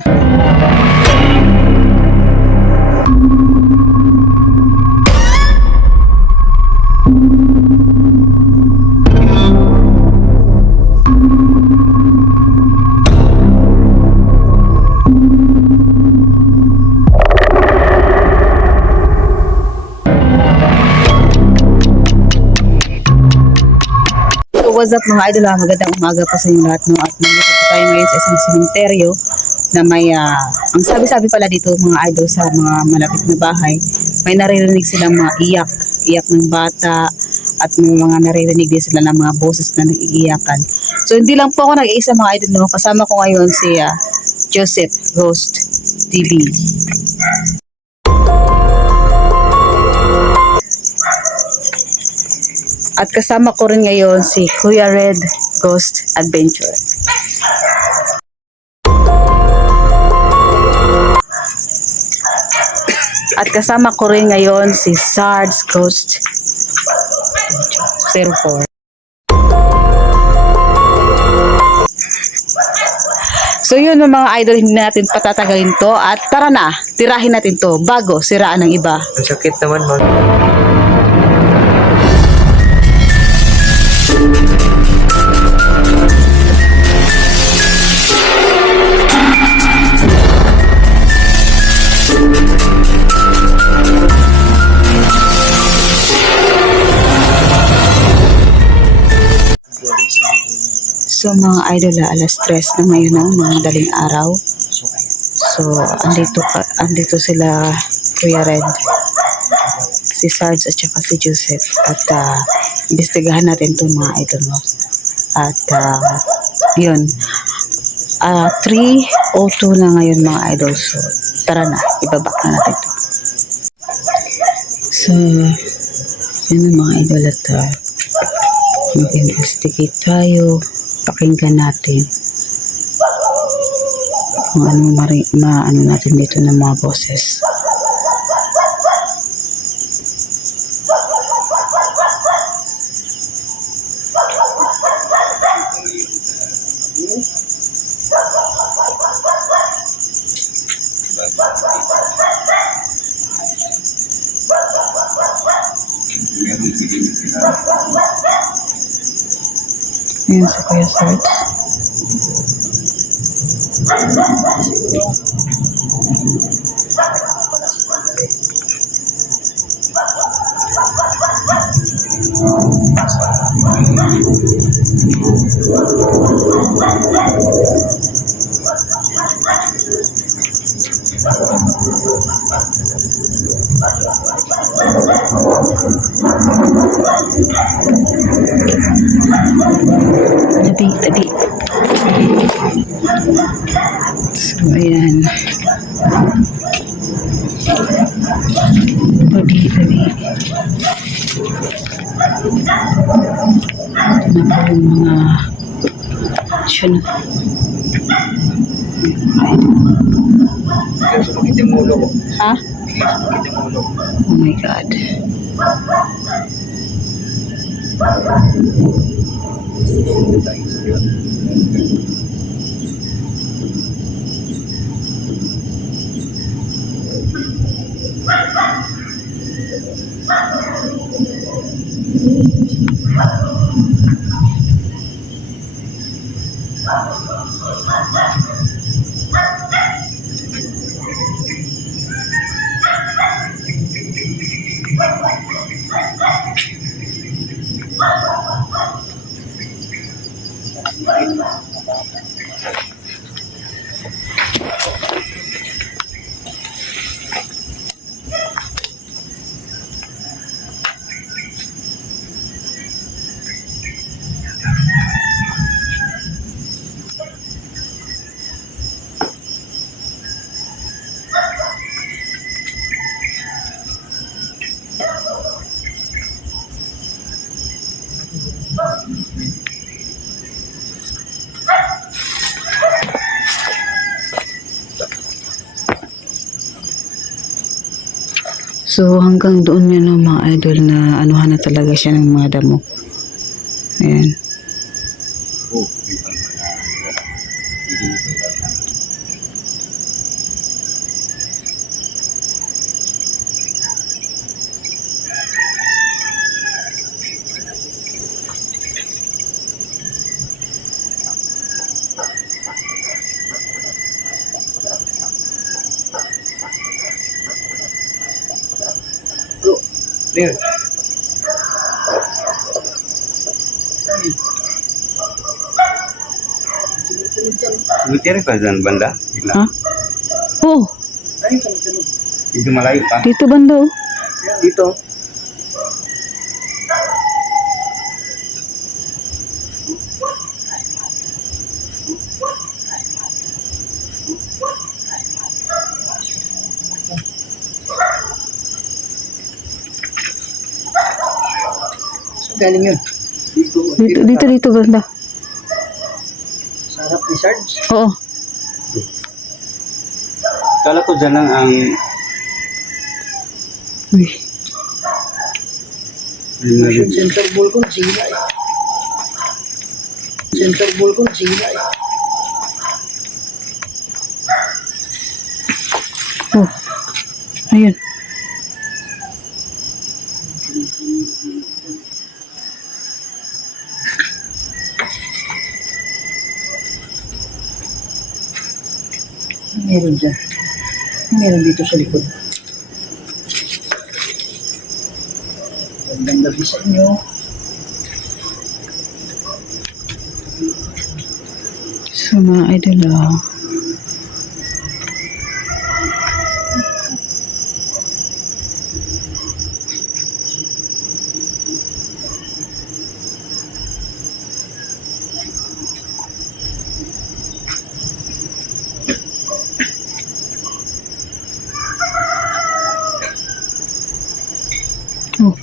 What's up mga idol, magandang umaga po sa inyo lahat, no? At nandito po tayo ngayon sa isang sementeryo na may ang sabi-sabi pala dito mga idol, sa mga malapit na bahay may naririnig silang mga iyak ng bata, at may mga naririnig din sila ng mga boses na nag-iiyakan. So hindi lang po ako nag-iisa mga idol, no? Kasama ko ngayon si Joseph Ghost TV. At kasama ko rin ngayon si Kuya Red Ghost Adventure. At kasama ko rin ngayon si Sarge Ghost 04. So yun mga idol, hindi natin patatagalin to at tara na, tirahin natin to bago siraan ng iba. Ang sakit naman mo. So mga idol, alas 3 na ngayon ng mga daling araw. So andito sila Kuya Red, si Sarge at saka si Joseph, at imbestigahan natin itong mga idol mo. At yun, 3:02 na ngayon mga idol. So tara na, ibabak na natin ito. So yun na mga idol, at mag-investigate tayo. Pakinggan natin kung ano natin dito ng mga boses. Ayan si Kuya Sarge. Tabi. So, ayan. Tabi. Ito na po yung mga action. Ha? Oh my God. So hanggang doon yun ng mga idol, na anuhan na talaga siya ng mga damo. Ayan. Clear. Cemetery pa dyan banda? Ha? Oo, Dito malayo pa. dito banda oh. Dito. Galing yun. Dito banda. Sa harap ni Sarge. Oo. Kala ko dyan lang ang Uy. Yung center ball ko nasira eh. Center ball ko nasira eh. Oh. Ayun. Meron dyan. Meron dito sa likod. Magandang gabi sa inyo. So mga idol Oh.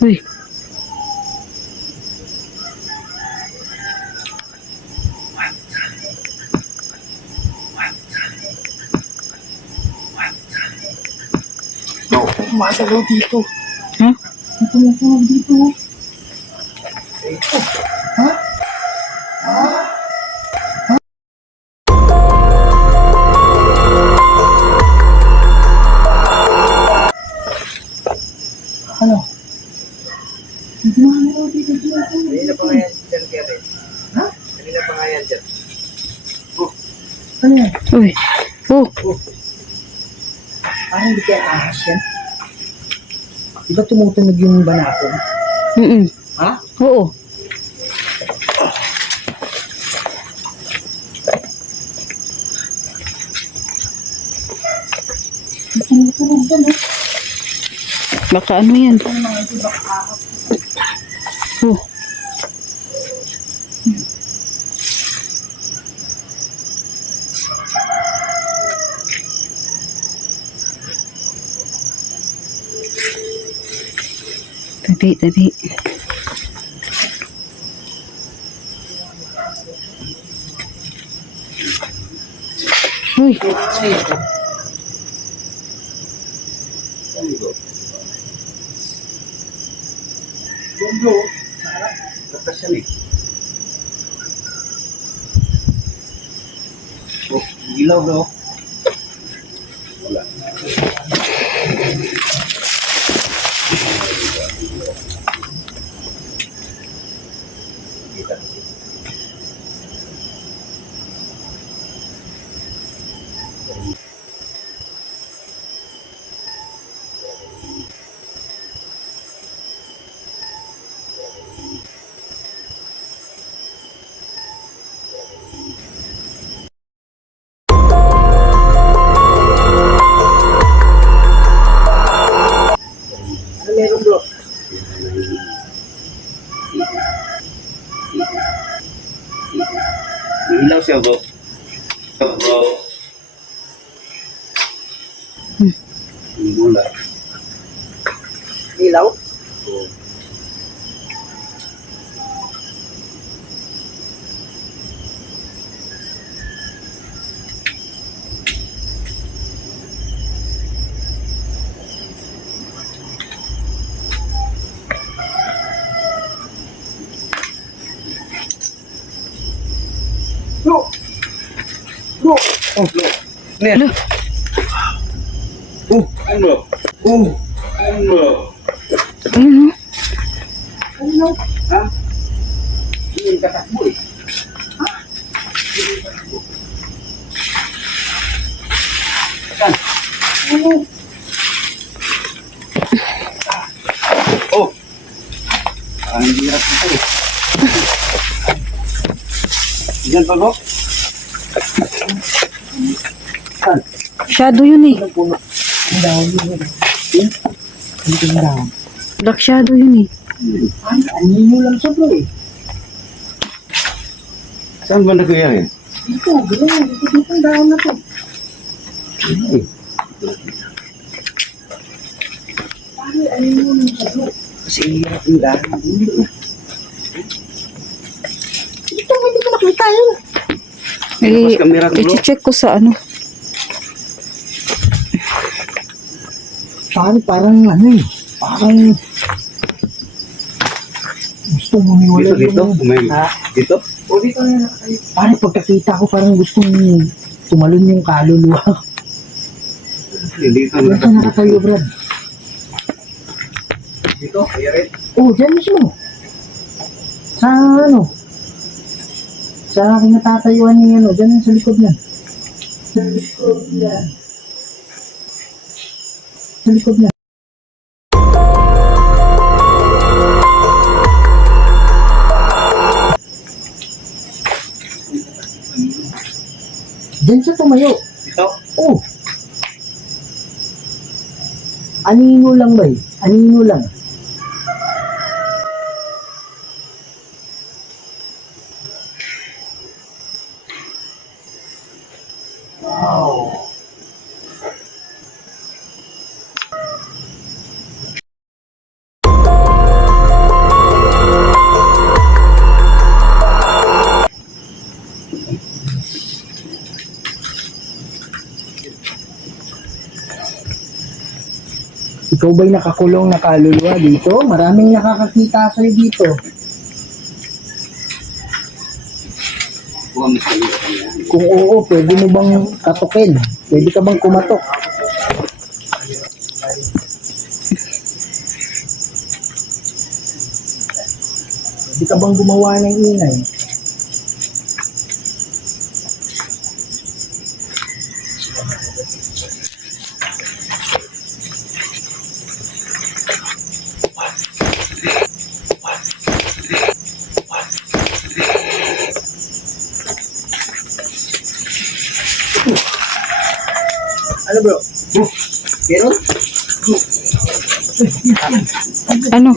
Uy. Matalaw dito. Ha? Tumutunog dito. Ano? kanina pa nga yan dyan, Kevin. Ha? Kanina pa nga yan dyan. Ano yan? Uy. Oh. Parang hindi kaya ahas yan. Di ba tumutunog yung banakon? Ha? Oo. Tumutunog dyan eh. Baka ano yan? Oh. Tabi. Uy. Yung bro, katas yan eh. Oh, ilaw bro. Wala. Ano meron bro? Ilaw siya bro. Bro. Wala. Ilaw? Oh. Bro! Bro! Oh, bro. Hello. Ano? Ano? Ayun oh. Ano no? Ha? Hindi katakbo eh. Saan? Ano? Oh! Ang hirap nito eh. Diyan pa bro? Saan? Shadow yun eh. Ang puno. Ang dahon yun. Ang dahon. Black shadow yun eh. Anino lang siya bro eh. Saan ba nagyayari? Dito, gano'n. Dito ang dahon na to. Ay. Pare, anino lang siya bro. Kasi hirap yung dahon. Dito, hindi ko makita yun. Eh, Mas kamera ko, bro. i-check ko sa ano. Parang ano eh. Parang gusto mo niwala Dito, may... Ha? Dito? O dito na nakatayo. Parang pagkakita ko parang gustong tumalon yung kaluluwa. Dito Dito nakatayo, Brad. Dito? Kaya Oh, dyan mismo. Sa ano? Sa kinatatayuan niya, ano, dyan sa likod niya. Sa likod niya. Sa likod niya. Diyan siya tumayo. Dito? Oh. Anino lang ba eh? Anino lang. Wow. Ikaw ba'y nakakulong na kaluluwa dito? Maraming nakakakita sa'yo dito. Huwag mo sabi ka kanya. Kung oo, pwede mo bang katukin? Pwede ka bang kumatok? Pwede ka bang gumawa ng ingay? Ano bro? Meron? Ano?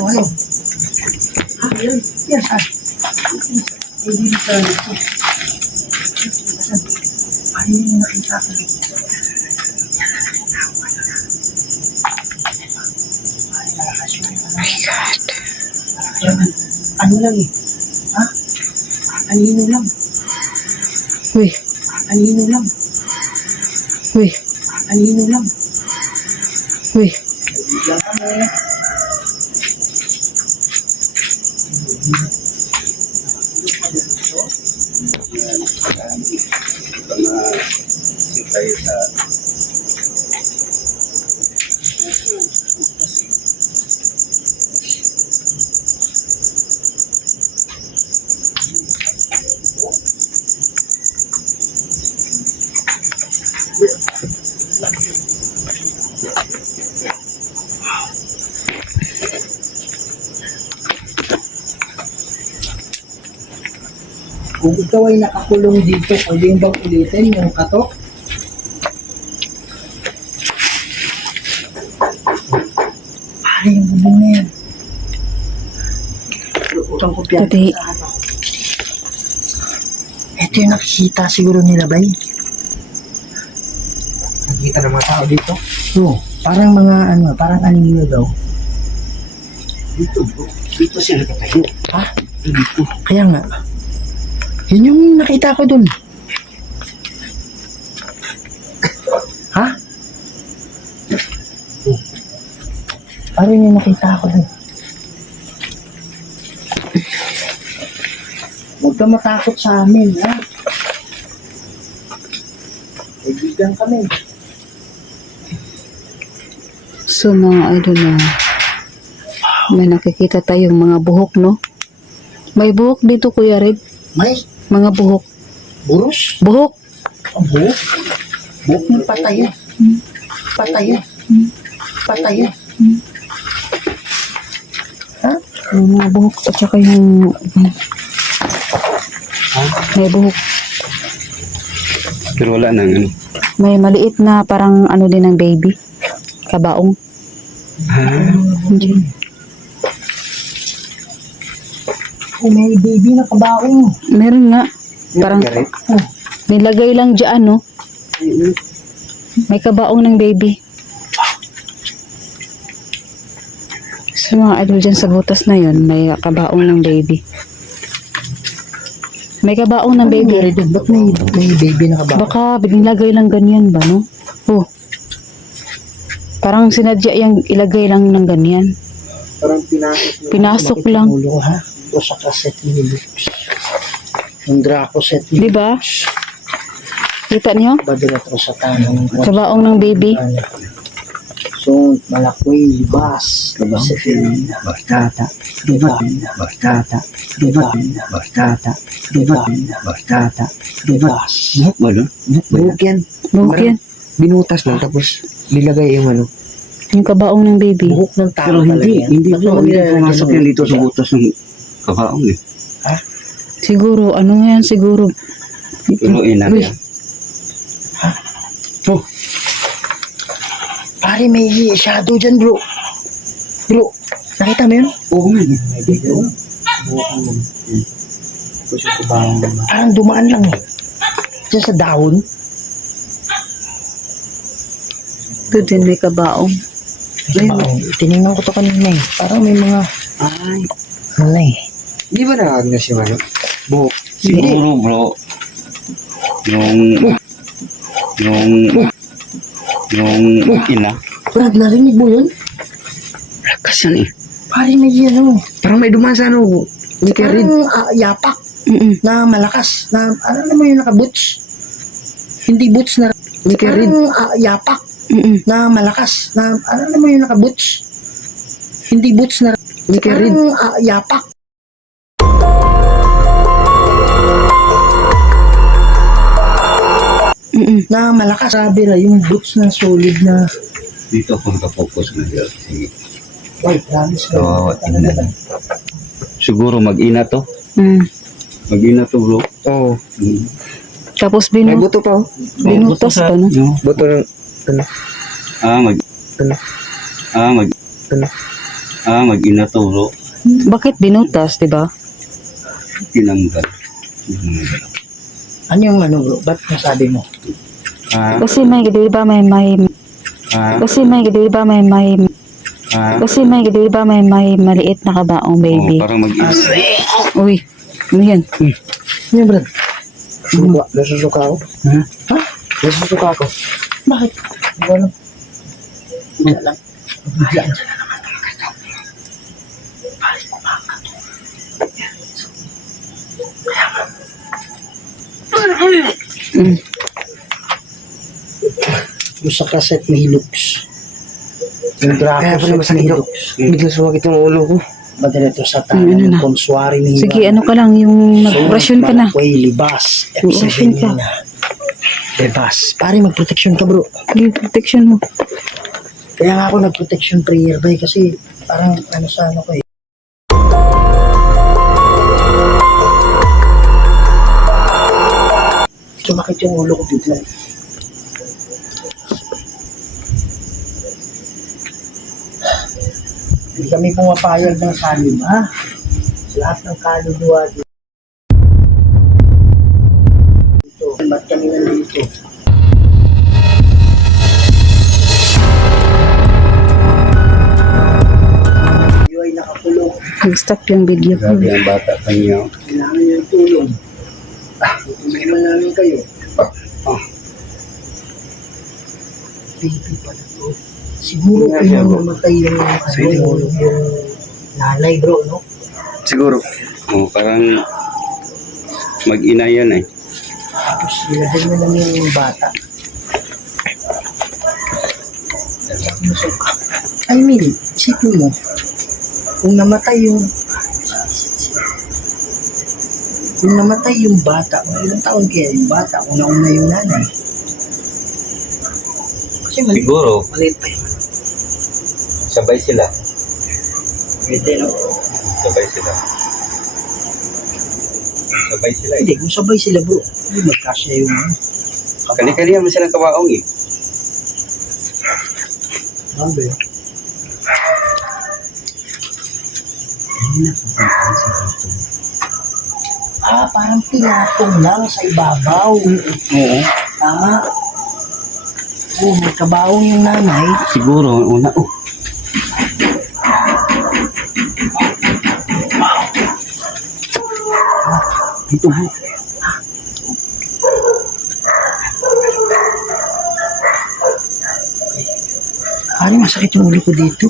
Ano? Ah, yun. Yan. Ah. Hindi sa ito. Ano yung nakita ko dito? Ano lang eh? Ha? Anino lang. Uy, Anino lang. uy, Anino lang. uy. Lang kami. Tayo sa... Kung ikaw ay nakakulong dito, pwede yung bang ulitin yung katok? Pare yung bubong na yan. Utang ko piyan. Pati. Ito yung nakikita siguro nila, bay. Nakikita ng mga tao dito? Oo. Parang mga ano, parang anino daw. Dito bro. Dito siya nakatayo. Ha? Dito. Kaya nga. Yun yung nakita ko dun. Ha? Parang yung nakita ko dun. Huwag ka matakot sa amin, ha? Kaibigan kami. So mga idol na may nakikita tayong mga buhok, no? May buhok dito, Kuya Red. May Mga buhok. buros. Buhok. Ang buhok. Buhok ng patay yan. Patay yan. Patay yan. Ha? Yung mga buhok at saka yung may buhok. Pero wala nang ano. May maliit na parang ano din ng baby. Kabaong. Hindi. Oh, may baby na kabaong. Meron nga. Parang Oh, nilagay lang dyan, no? May kabaong ng baby. So mga idol dyan sa butas na yon may kabaong ng baby. May kabaong ng baby. baby. Doon. Ba't may baby na kabaong? Baka nilagay lang ganyan ba, no? Oh. Parang sinadya yung ilagay lang ng ganyan. Parang pinasok. Pinasok lang. Ulo, ha? O sa kaset ni Lux. Yung Draco set ni Di ba? Kita niyo? Badala ko sa tanong. Kabaong ng baby. So, malakoy, libas, libas sa Filipina, bastata, libas, bastata, libas, bastata, libas, bastata, libas. Buhok ba doon? Buhok yan. Buhok yan. Binutas lang, tapos nilagay yung ano, Yung kabaong ng baby. buhok ng tao. Pero hindi. talaga yan. Hindi Bakit po. mo Hindi nilalagyan pumasok ng yan dito sa buhok? butas ng kabaong eh. Siguro, ano yan siguro? Pero ina Uy. niya. Oh. Pare, may shadow dyan, bro. Bro, nakita mo yun? Oo nga. May video. Parang dumaan lang eh. Diyan sa dahon. Ito din may kabaong. Tinignan ko to kanina eh. Parang may mga, Ay. ano eh. Di ba nakagna si Mano? Buhok. Siguro bro. Yung ina. Brad, narinig mo yun? Lakas yan eh. Pare, may ano. Parang may dumaan sa ano. Hindi kaya rin. Parang yapak Mm-mm. na malakas. Na, ano mo yung naka-boots? Hindi boots na. Hindi kaya rin. Parang yapak Mm-mm. na malakas. Na, ano mo yung naka-boots? Hindi boots na. Hindi kaya rin. Parang yapak. Mm-mm. Na malakas. Sabi na, yung boots na solid na. Dito ako nakapokus na yun. Sige. Ay, promise ka. So, tingnan. Siguro mag-ina to. Mm. Mag-ina to bro. Oo. Mm. Tapos May buto pa oh. binutas pa, no? No. Buto ng, ano, Ano? ano. Mag-ina to bro. Bakit binutas, di ba? Tinanggal. Tinanggal. Ano yung ano bro? Ba't nasabi mo? Kasi may, di ba, may kasi may, di ba, may kasi may, di ba, may maliit na kabaong baby. Parang mag-ina. Uy, ano yan? Ano yung Brad? Nasusuka ako. Ha? Ha? Nasusuka ako. Bakit? Ano? Wala lang. Wala lang. Mm. Yung sa cassette may looks. Yung Kaya Draco pala set masakit may ako. looks. Biglang sumakit yung ulo ko. Badalito sa Ano tangan na? ng konsuari ni Sige, ano ka lang, yung nag-operasyon ka na. Malakway, libas, Operasyon ka. F7 na. Libas. Pare, mag-protection ka bro. Yung protection mo. Kaya nga ako nag-protection prayer bay kasi parang ano sa ano ko eh. Sumakit yung ulo ko bigla. Hindi kami pumapayag ng salim, ha? Lahat ng kaluluwa dito. Ba't kami nandito? Tayo ay nakakulong. Nag-stop yung video ko. Grabe ang bata pa niyo. Kailangan niyo ng tulong. Tutulungan namin kayo. Baby pala to. Siguro kaya namatay yung, yung nanay bro, no? Siguro. Parang mag-ina yan eh. Tapos nilagay na namin yung bata. sinusuka. I mean, isipin mo, kung namatay yung bata, ilang taon kaya yung bata, una-una yung nanay. Kasi Siguro, maliit pa yun. sabay sila. Pwede, no? Sabay sila. Sabay sila Hindi, kung sabay sila bro, hindi magkasya yung Kani-kaniya mo silang kawaong eh. Sabi. Parang pinatong lang sa ibabaw. Oo. Tama. Oo, may kabaong yung nanay. Siguro, una, Dito ha. Ano, masakit yung ulo ko dito.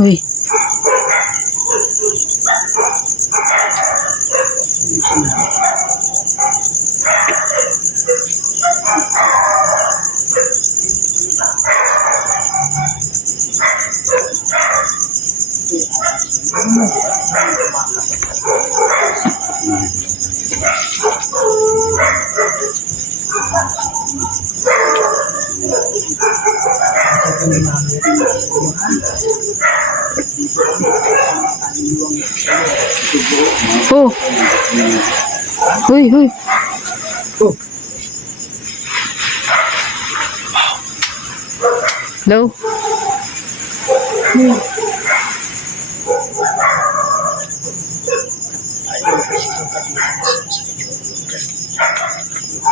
Uy. Oh. Uy, uy. Oh. Hello?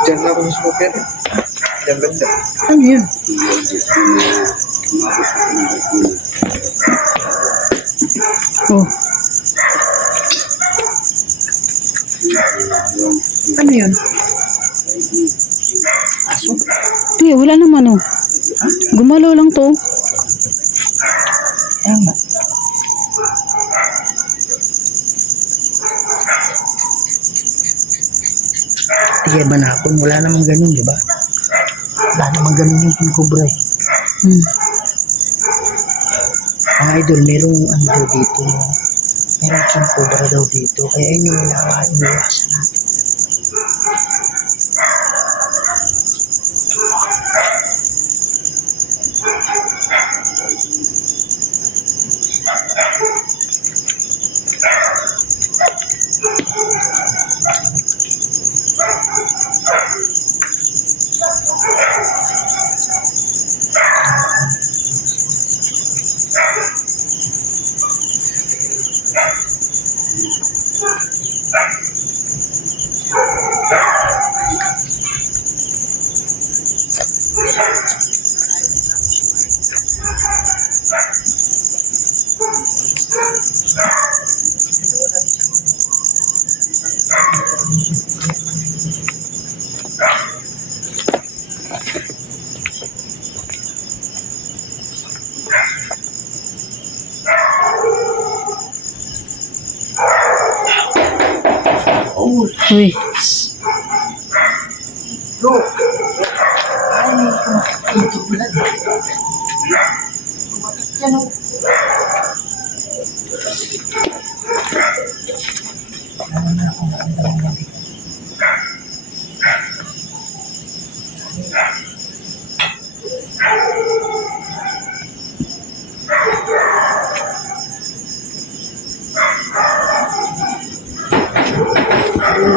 Diyan na ako sa smoker. Diyan banda. Ano yun? Oh. Ano yun? Di, wala naman oh. Gumalaw lang to. Tama. Tiga ba na ako? Wala namang ganun, di ba? Wala namang ganun yung king cobra eh. Hmm. Mga idol, merong ano daw dito. Merong king cobra daw dito. Kaya yun yung iniwasan natin. Uy. Bro! Ay, may kumakit dito bulan. Kumakit yan o. Ano na ako nakandang gabi.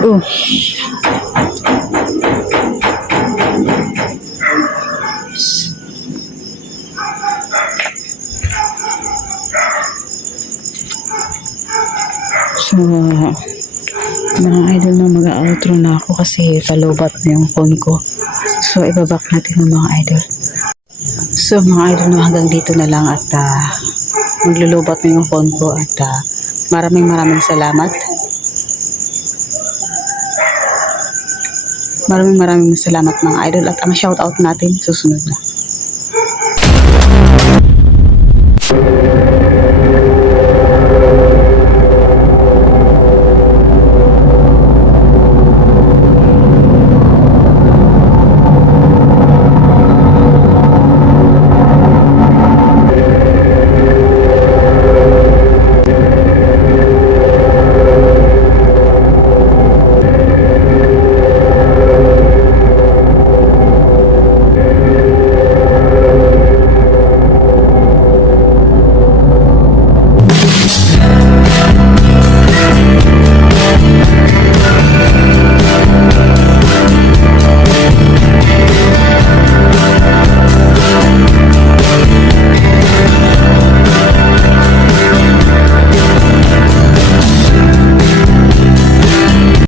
Oh. So, Mga idol na mag-outro na ako kasi palobat na yung phone ko. So, ibabak natin ng mga idol. So, mga idol na hanggang dito na lang at maglulubat na yung phone ko at maraming salamat. Maraming salamat mga idol at ang shoutout natin susunod na.